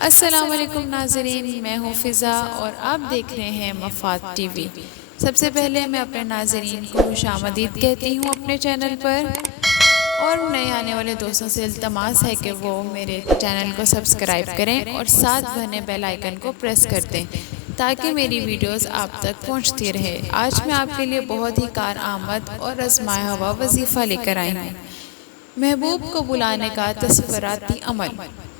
السلام علیکم ناظرین، میں ہوں فضا اور آپ دیکھ رہے ہیں مفاد ٹی وی۔ سب سے پہلے میں اپنے ناظرین کو خوش آمدید کہتی ہوں اپنے چینل پر، اور نئے آنے والے دوستوں سے التماس ہے کہ وہ میرے چینل کو سبسکرائب کریں اور ساتھ بنے بیل آئیکن کو پریس کر دیں تاکہ میری ویڈیوز آپ تک پہنچتی رہے۔ آج میں آپ کے لیے بہت ہی کارآمد اور آزمایا ہوا وظیفہ لے کر آئی ہوں، محبوب کو بلانے کا تصوراتی عمل۔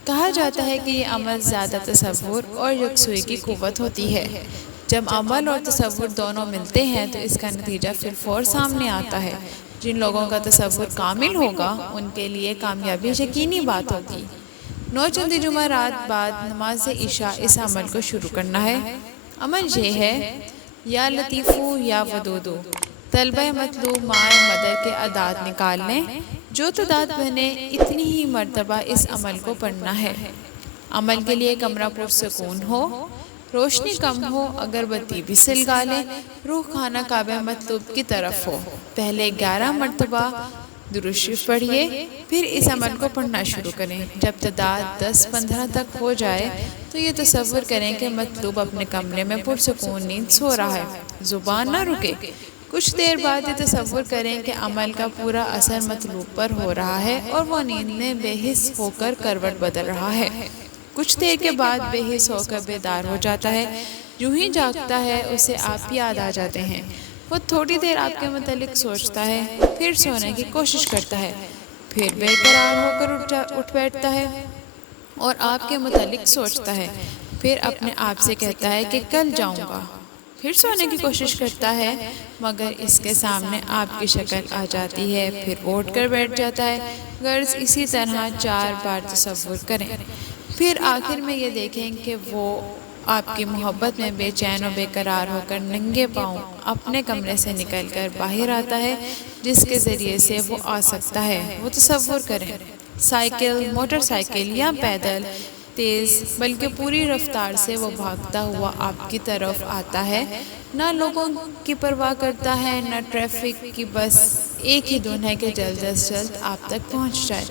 کہا جاتا ہے کہ یہ عمل زیادہ تصور اور یکسوئی کی قوت ہوتی ہے۔ جب عمل اور تصور دونوں ملتے ہیں تو اس کا نتیجہ فی الفور سامنے آتا ہے۔ جن لوگوں کا تصور کامل ہوگا ان کے لیے کامیابی یقینی بات ہوگی۔ 9 چندی جمعرات بعد نماز عشاء اس عمل کو شروع کرنا ہے۔ عمل یہ ہے: یا لطیفو یا ودودو، طلبہ مطلوب مائے مدد کے اعداد نکال لیں، جو تعداد بنے اتنی ہی مرتبہ اس عمل کو پڑھنا ہے۔ عمل کے لیے کمرہ پرسکون ہو، روشنی کم ہو، اگربتی بھی سلگا لیں، روح خانہ کعبہ مطلوب کی طرف ہو۔ پہلے 11 مرتبہ درود شریف پڑھیے، پھر اس عمل کو پڑھنا شروع کریں۔ جب تعداد 10-15 تک ہو جائے تو یہ تصور کریں کہ مطلوب اپنے کمرے میں پرسکون نیند سو رہا ہے، زبان نہ رکے۔ کچھ دیر بعد یہ تصور کریں کہ عمل کا پورا اثر مطلوب پر ہو رہا ہے اور وہ نیند میں بے حس ہو کر کروٹ بدل رہا ہے۔ کچھ دیر کے بعد بے حس ہو کر بیدار ہو جاتا ہے۔ یوں ہی جاگتا ہے اسے آپ یاد آ جاتے ہیں۔ وہ تھوڑی دیر آپ کے متعلق سوچتا ہے، پھر سونے کی کوشش کرتا ہے، پھر بے قرار ہو کر اٹھ بیٹھتا ہے اور آپ کے متعلق سوچتا ہے، پھر اپنے آپ سے کہتا ہے کہ کل جاؤں گا، پھر سونے کی کوشش کرتا ہے، مگر اس کے سامنے آپ کی شکل آ جاتی ہے، پھر وہ اٹھ کر بیٹھ جاتا ہے۔ غرض اسی طرح 4 بار تصور کریں، پھر آخر میں یہ دیکھیں کہ وہ آپ کی محبت میں بے چین و بے قرار ہو کر ننگے پاؤں اپنے کمرے سے نکل کر باہر آتا ہے، جس کے ذریعے سے وہ آ سکتا ہے۔ وہ تصور کریں، سائیکل، موٹر سائیکل یا پیدل، تیز بلکہ پوری رفتار سے وہ بھاگتا ہوا آپ کی طرف آتا ہے، نہ لوگوں کی پرواہ کرتا ہے نہ ٹریفک کی، بس ایک ہی دھن ہے کہ جلد از جلد آپ تک پہنچ جائے۔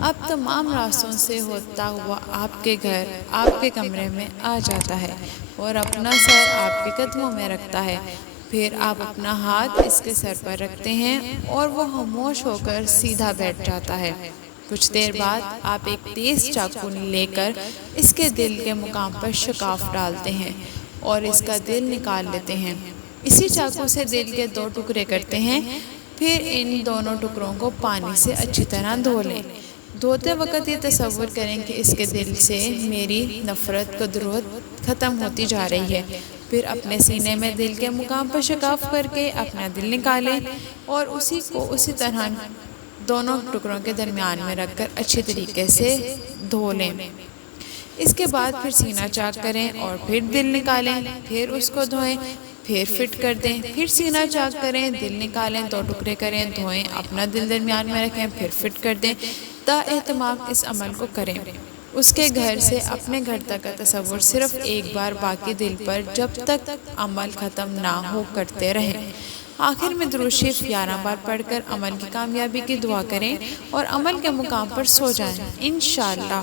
اب تمام راستوں سے ہوتا ہوا آپ کے گھر، آپ کے کمرے میں آ جاتا ہے اور اپنا سر آپ کے قدموں میں رکھتا ہے۔ پھر آپ اپنا ہاتھ اس کے سر پر رکھتے ہیں اور وہ خاموش ہو کر سیدھا بیٹھ جاتا ہے۔ کچھ دیر بعد آپ ایک تیز چاقو لے کر اس کے دل کے مقام پر شگاف ڈالتے ہیں اور اس کا دل نکال لیتے ہیں۔ اسی چاقو سے دل کے 2 ٹکڑے کرتے ہیں، پھر ان دونوں ٹکڑوں کو پانی سے اچھی طرح دھو لیں۔ دھوتے وقت یہ تصور کریں کہ اس کے دل سے میری نفرت کدورت ختم ہوتی جا رہی ہے۔ پھر اپنے سینے میں دل کے مقام پر شگاف کر کے اپنا دل نکالیں اور اسی کو اسی طرح دونوں ٹکڑوں کے درمیان میں رکھ کر اچھی طریقے سے دھو لیں۔ اس کے بعد پھر سینہ چاک کریں اور پھر دل نکالیں، پھر اس کو دھوئیں، پھر فٹ کر دیں، پھر سینہ چاک کریں، دل نکالیں، 2 ٹکڑے کریں، دھوئیں، اپنا دل درمیان میں رکھیں، پھر فٹ کر دیں۔ تا اہتمام اس عمل کو کریں۔ اس کے گھر سے اپنے گھر تک کا تصور صرف ایک بار باقی دل پر جب تک عمل ختم نہ ہو کرتے رہیں۔ آخر میں درود شریف 11 بار پڑھ کر عمل کی کامیابی کی دعا کریں اور عمل کے مقام پر سو جائیں۔ انشاءاللہ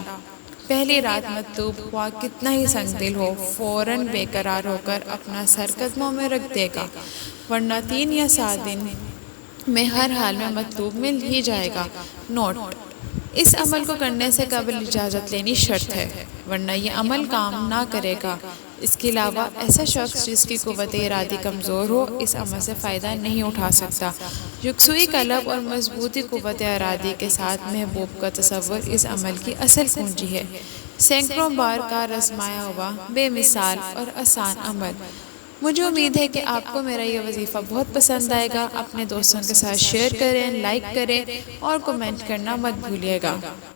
پہلی رات مطلوب خواہ کتنا ہی سنگ دل ہو، فوراً بے قرار ہو کر اپنا سر قدموں میں رکھ دے گا، ورنہ 3 یا 7 دن میں ہر حال میں مطلوب مل ہی جائے گا۔ نوٹ: اس عمل کو کرنے سے قبل اجازت لینی شرط ہے، ورنہ یہ عمل کام نہ کرے گا۔ اس کے علاوہ ایسا شخص جس کی قوت ارادی کمزور ہو اس عمل سے فائدہ نہیں اٹھا سکتا۔ یکسوئی قلب اور مضبوطی قوت ارادی کے ساتھ محبوب کا تصور اس عمل کی اصل کنجی ہے۔ سینکڑوں بار کار آزمایا ہوا بے مثال اور آسان عمل۔ مجھے امید ہے کہ آپ کو میرا یہ وظیفہ بہت پسند آئے گا۔ اپنے دوستوں کے ساتھ شیئر کریں، لائک کریں اور کمنٹ کرنا مت بھولیے گا۔